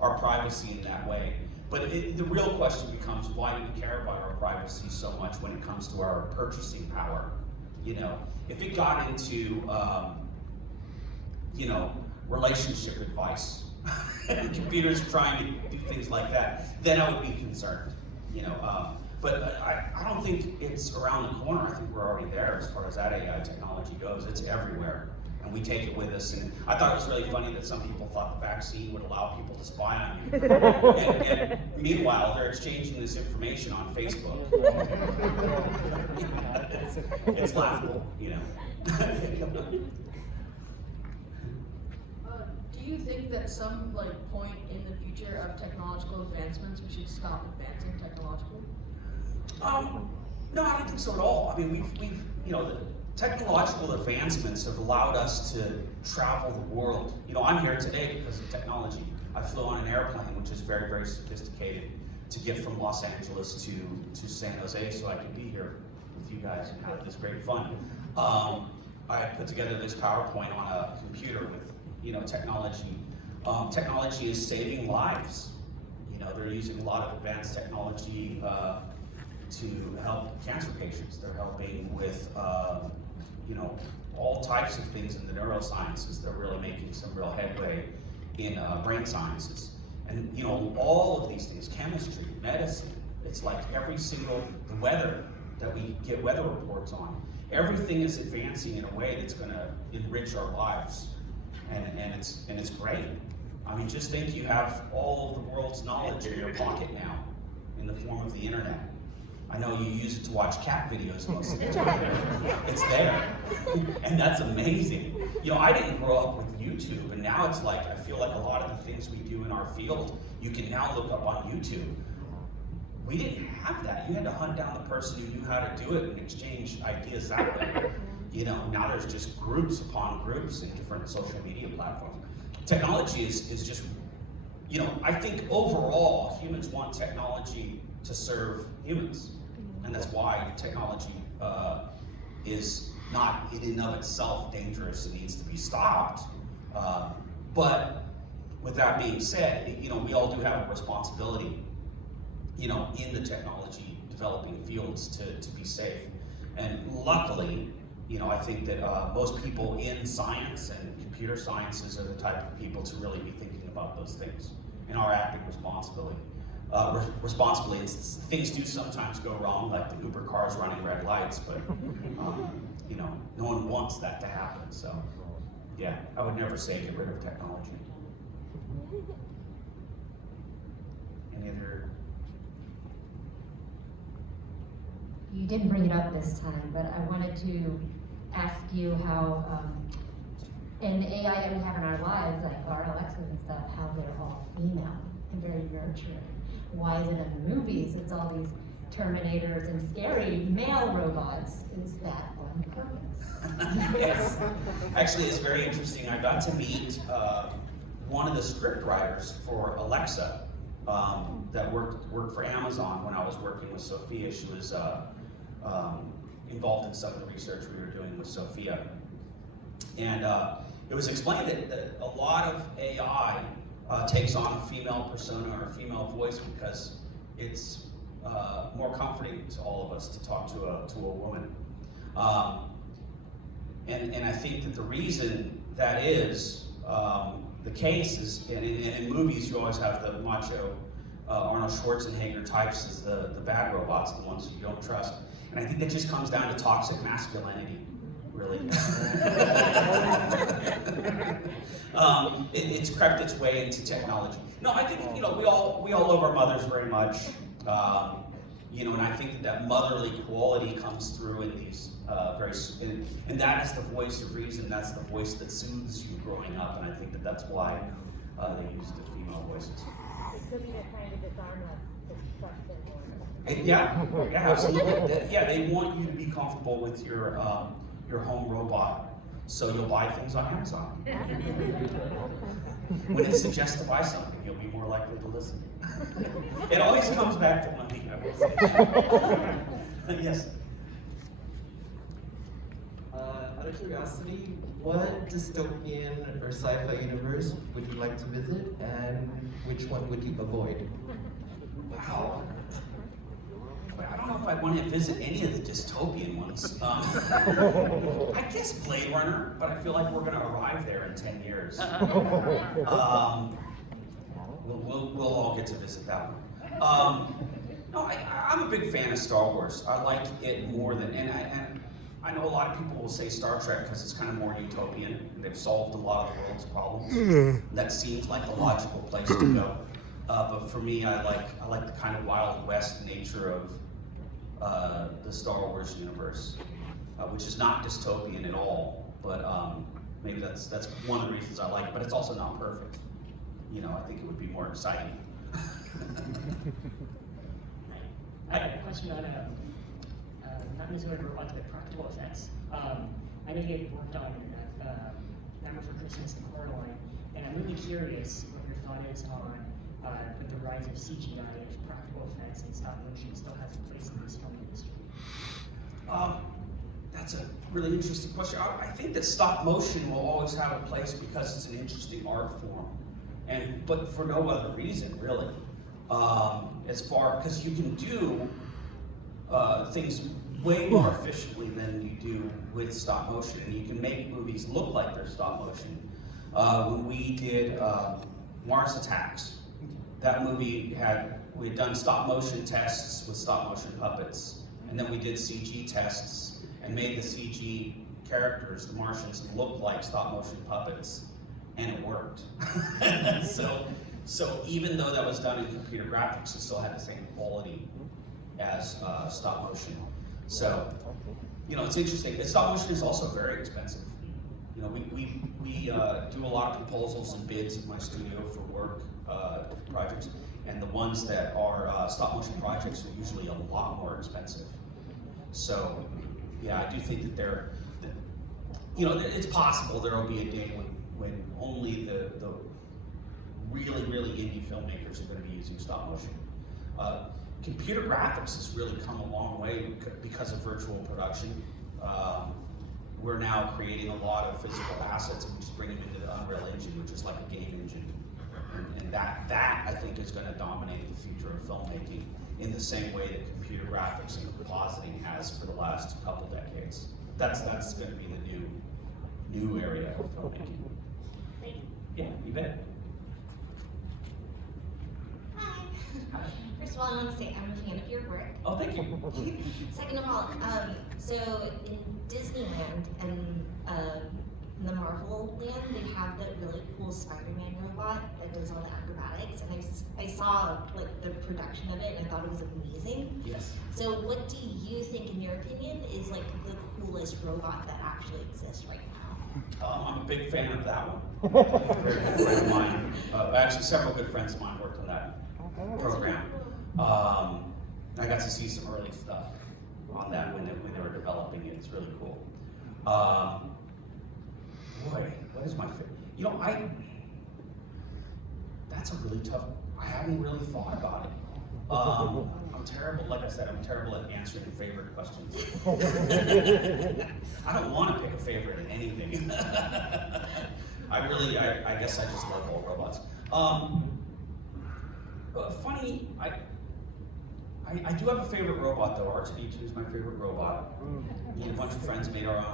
our privacy in that way. But the real question becomes, why do we care about our privacy so much when it comes to our purchasing power? You know, if it got into, you know, relationship advice, and computers trying to do things like that, then I would be concerned, you know. But I don't think it's around the corner. I think we're already there as far as that AI technology goes. It's everywhere, and we take it with us. And I thought it was really funny that some people thought the vaccine would allow people to spy on you. And meanwhile, they're exchanging this information on Facebook. It's laughable, you know. Do you think that some point in the future of technological advancements we should stop advancing technologically? No, I don't think so at all. I mean, we've you know, the technological advancements have allowed us to travel the world. You know, I'm here today because of technology. I flew on an airplane, which is very, very sophisticated, to get from Los Angeles to San Jose so I could be here with you guys and have this great fun. I put together this PowerPoint on a computer with, you know, technology Technology is saving lives. You know, they're using a lot of advanced technology to help cancer patients. They're helping with, you know, all types of things in the neurosciences. They're really making some real headway in brain sciences. And, you know, all of these things, chemistry, medicine, it's like every single, the weather that we get weather reports on, everything is advancing in a way that's gonna enrich our lives. And it's great. I mean, just think you have all of the world's knowledge in your pocket now in the form of the internet. I know you use it to watch cat videos most of the time. It's there, and that's amazing. You know, I didn't grow up with YouTube, and now it's like, I feel like a lot of the things we do in our field, you can now look up on YouTube. We didn't have that. You had to hunt down the person who knew how to do it and exchange ideas that way. You know, now there's just groups upon groups in different social media platforms. Technology is just, you know, I think overall humans want technology to serve humans. And that's why technology is not in and of itself dangerous. It needs to be stopped. But with that being said, you know, we all do have a responsibility, you know, in the technology developing fields to be safe. And luckily, you know, I think that most people in science and computer sciences are the type of people to really be thinking about those things and are acting responsibly. Responsibly, things do sometimes go wrong, like the Uber cars running red lights, but you know, no one wants that to happen. So, yeah, I would never say get rid of technology. Any other? You didn't bring it up this time, but I wanted to ask you how, in the AI that we have in our lives, like our Alexas and stuff, how they're all female and very nurturing. Why is it in the movies, it's all these Terminators and scary male robots? Is that on purpose? Yes. Actually, it's very interesting. I got to meet one of the script writers for Alexa that worked for Amazon when I was working with Sophia. She was involved in some of the research we were doing with Sophia. And it was explained that a lot of AI takes on a female persona or a female voice because it's more comforting to all of us to talk to a woman. And I think that the reason that is the case is, and in movies you always have the macho Arnold Schwarzenegger types as the bad robots, the ones you don't trust. And I think that just comes down to toxic masculinity, really. It's crept its way into technology. No, I think, you know, we all love our mothers very much. You know, and I think that motherly quality comes through in these and that is the voice of reason. That's the voice that soothes you growing up, and I think that that's why they use the female voices. It could be to kind of disarm us to trust them more. Yeah, absolutely. Yeah, they want you to be comfortable with your home robot, so you'll buy things on Amazon. When it suggests to buy something, you'll be more likely to listen. It always comes back to money, I would say. Yes. Out of curiosity, what dystopian or sci-fi universe would you like to visit, and which one would you avoid? Wow. I don't know if I'd want to visit any of the dystopian ones. I guess Blade Runner, but I feel like we're going to arrive there in 10 years. We'll all get to visit that one. No, I'm a big fan of Star Wars. I like it more than, and I know a lot of people will say Star Trek because it's kind of more utopian. They've solved a lot of the world's problems. That seems like the logical place to go. But for me, I like the kind of Wild West nature of the Star Wars universe, which is not dystopian at all. But maybe that's one of the reasons I like it. But it's also not perfect. You know, I think it would be more exciting. I have a question on not necessarily robots, but practical effects. I know you had worked on Nightmare for Christmas and Coraline, and I'm really curious what your thought is on with the rise of CGI, if practical effects and stop motion still has a place in this film industry. That's a really interesting question. I think that stop motion will always have a place because it's an interesting art form. but for no other reason, really. Because you can do things way more efficiently than you do with stop motion, and you can make movies look like they're stop motion. When we did Mars Attacks, that movie we had done stop motion tests with stop motion puppets, and then we did CG tests and made the CG characters, the Martians, look like stop motion puppets, and it worked. So even though that was done in computer graphics, it still had the same quality as stop motion. So, it's interesting. Stop motion is also very expensive. We do a lot of proposals and bids in my studio for work projects, and the ones that are stop motion projects are usually a lot more expensive. So, yeah, I do think that it's possible there will be a day when only the really, really indie filmmakers are going to be using stop motion. Computer graphics has really come a long way because of virtual production. We're now creating a lot of physical assets and we just bring them into the Unreal Engine, which is like a game engine. And that I think is going to dominate the future of filmmaking in the same way that computer graphics and compositing has for the last couple decades. That's going to be the new area of filmmaking. Yeah, you bet. Hi. First of all, I want to say I'm a fan of your work. Oh, thank you. Second of all, so in Disneyland and the Marvel land, they have that really cool Spider-Man robot that does all the acrobatics, and I saw like the production of it, and I thought it was amazing. Yes. So, what do you think, in your opinion, is like the coolest robot that actually exists right now? I'm a big fan of that one. A very good friend of mine. Actually, several good friends of mine worked on that program. I got to see some early stuff on that when they were developing it. It's really cool. Boy, what is my favorite? That's a really tough. I hadn't really thought about it. I'm terrible. Like I said, I'm terrible at answering favorite questions. I don't want to pick a favorite in anything. I guess I just love all robots. Funny, I do have a favorite robot though. R2D2 is my favorite robot. Me and a bunch of friends made our own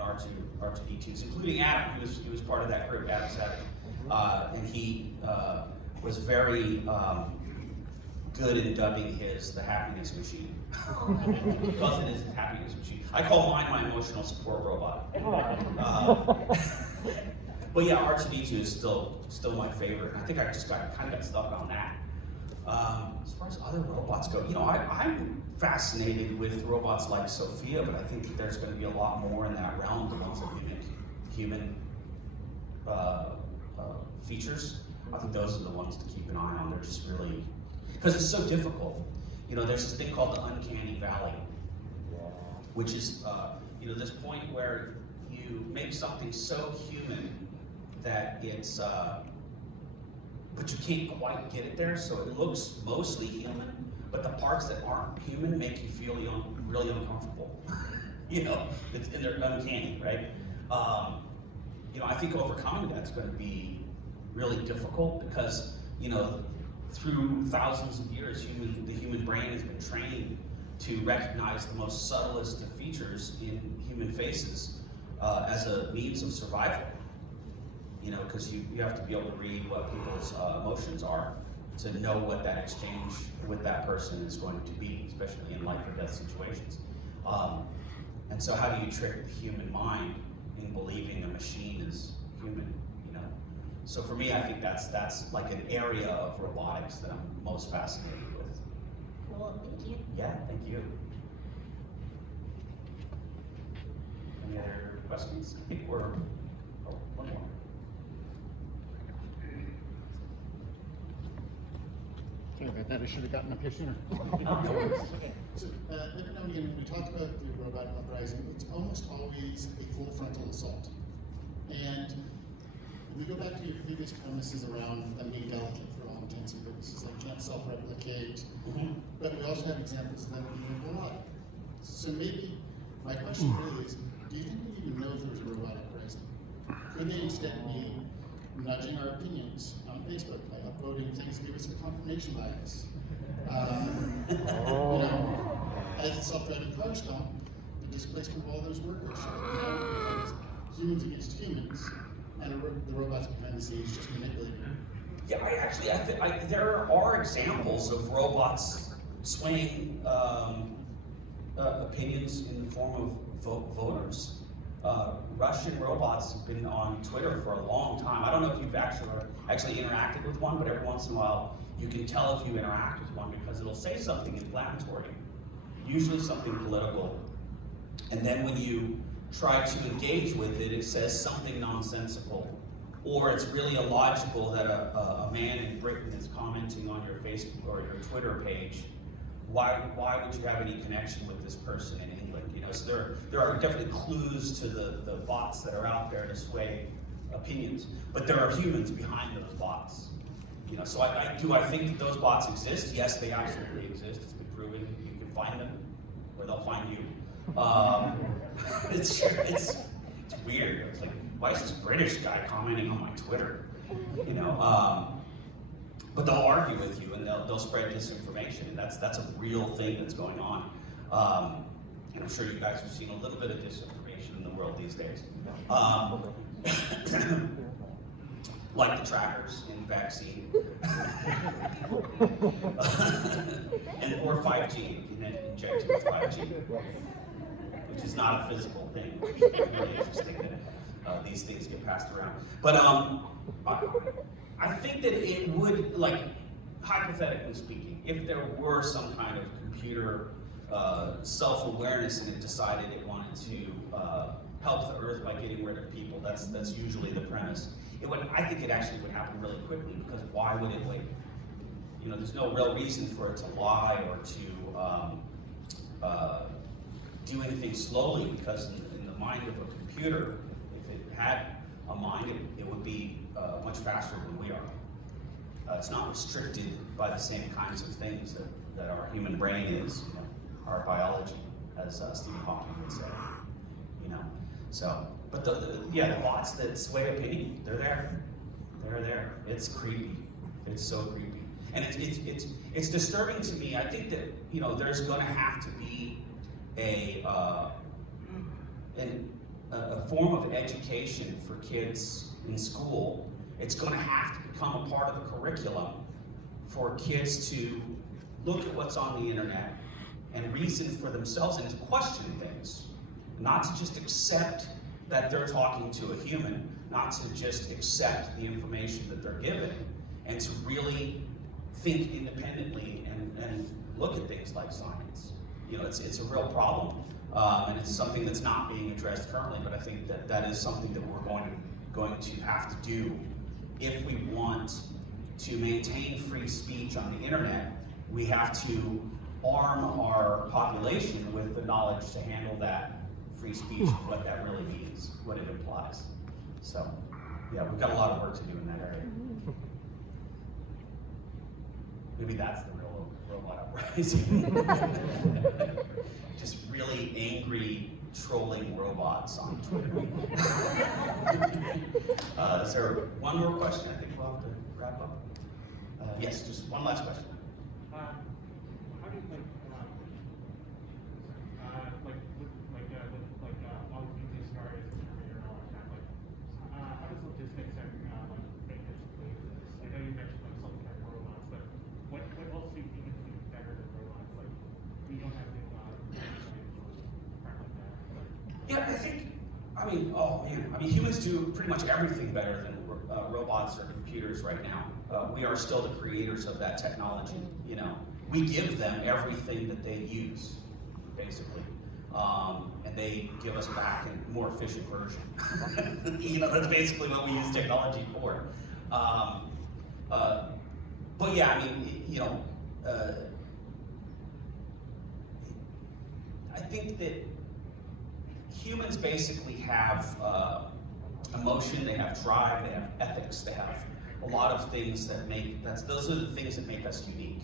R2D2s, including Adam. He was part of that group, Adam Savage, and he was very good in dubbing his the happiness machine. Because it is a happiness machine. I call mine my emotional support robot. But yeah, R2D2 is still my favorite. I think I just kind of got stuck on that. As far as other robots go, I'm fascinated with robots like Sophia, but I think that there's going to be a lot more in that realm, the ones that mimic human features. I think those are the ones to keep an eye on. They're just really, because it's so difficult. There's this thing called the Uncanny Valley, which is, this point where you make something so human that it's, but you can't quite get it there, so it looks mostly human, but the parts that aren't human make you feel really uncomfortable. And they're uncanny, right? I think overcoming that's going to be really difficult because, through thousands of years, the human brain has been trained to recognize the most subtlest of features in human faces as a means of survival. Because you have to be able to read what people's emotions are to know what that exchange with that person is going to be, especially in life or death situations. And so how do you trick the human mind in believing a machine is human, So for me, I think that's like an area of robotics that I'm most fascinated with. Cool, thank you. Yeah, thank you. Any other questions? I think one more. Sorry about that, I should have gotten up here sooner. So, every now and again, when we talk about the robot Uprising, it's almost always a full frontal assault. And if we go back to your previous premises around them being delicate for all intents and purposes, they can't self-replicate, but we also have examples of them being robotic. So maybe my question really is, do you think we even know if there's a robot Uprising? Could they instead be nudging our opinions on Facebook by upvoting things that give us a confirmation bias. You know, as self-driving cars come, the displacement of all those workers. You know, it's humans against humans, and the robots behind the scenes just manipulating them. Yeah, there are examples of robots swaying opinions in the form of voters. Russian robots have been on Twitter for a long time. I don't know if you've actually interacted with one, but every once in a while you can tell if you interact with one because it'll say something inflammatory, usually something political. And then when you try to engage with it, it says something nonsensical. Or it's really illogical that a man in Britain is commenting on your Facebook or your Twitter page. Why would you have any connection with this person in England? You know, so there are definitely clues to the bots that are out there to sway opinions. But there are humans behind those bots. You know, so I think that those bots exist? Yes, they absolutely exist. It's been proven. You can find them, or they'll find you. It's weird. It's like, why is this British guy commenting on my Twitter? You know, but they'll argue with you and they'll spread disinformation. And that's a real thing that's going on. And I'm sure you guys have seen a little bit of disinformation in the world these days. Like the trackers in vaccine. Or 5G, you can inject you with 5G. Which is not a physical thing. It's really interesting that these things get passed around. But I think that it would, like, hypothetically speaking, if there were some kind of computer self-awareness and it decided it wanted to help the Earth by getting rid of people, that's usually the premise. I think it actually would happen really quickly, because why would it wait? You know, there's no real reason for it to lie or to do anything slowly, because in the mind of a computer, if it had a mind, it would be much faster than we are. It's not restricted by the same kinds of things that our human brain is, you know, our biology, as Stephen Hawking would say. You know, so, but the bots that sway opinion, they're there. They're there. It's creepy. It's so creepy, and it's disturbing to me. I think that, you know, there's going to have to be a form of education for kids in school. It's going to have to become a part of the curriculum for kids to look at what's on the internet and reason for themselves and to question things. Not to just accept that they're talking to a human, not to just accept the information that they're given, and to really think independently and look at things like science. You know, it's a real problem, and it's something that's not being addressed currently, but I think that is something that we're going to have to do if we want to maintain free speech on the internet. We have to arm our population with the knowledge to handle that free speech, what that really means, what it implies. So, yeah, we've got a lot of work to do in that area. Maybe that's the real robot uprising. Just really angry, trolling robots on Twitter. Is there one more question? I think we'll have to wrap up. Yes, just one last question. How do you think, all the these started as Terminator and all that, how does logistics and maintenance play into this? I know you mentioned self-driving robots, but what else do you think is better than robots? Like, we don't have to crap like that. Yeah, I mean, humans do pretty much everything better than robots or computers right now. We are still the creators of that technology. You know, we give them everything that they use, basically, and they give us back a more efficient version. You know, that's basically what we use technology for. But yeah, I mean, you know, I think that humans basically have emotion, they have drive, they have ethics, they have a lot of things that those are the things that make us unique.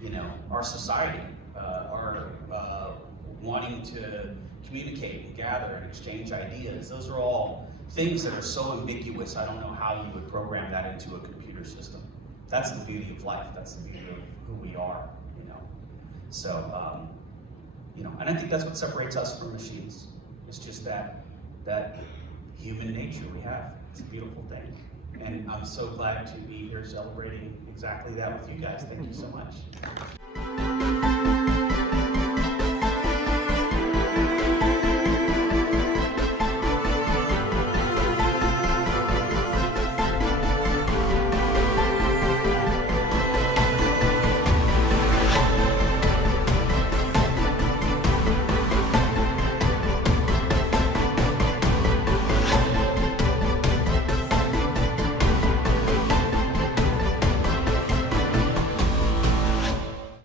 You know, our society, our wanting to communicate and gather and exchange ideas, those are all things that are so ambiguous, I don't know how you would program that into a computer system. That's the beauty of life. That's the beauty of who we are, you know. So, you know, and I think that's what separates us from machines. It's just that human nature we have. It's a beautiful thing. And I'm so glad to be here celebrating exactly that with you guys. Thank you so much.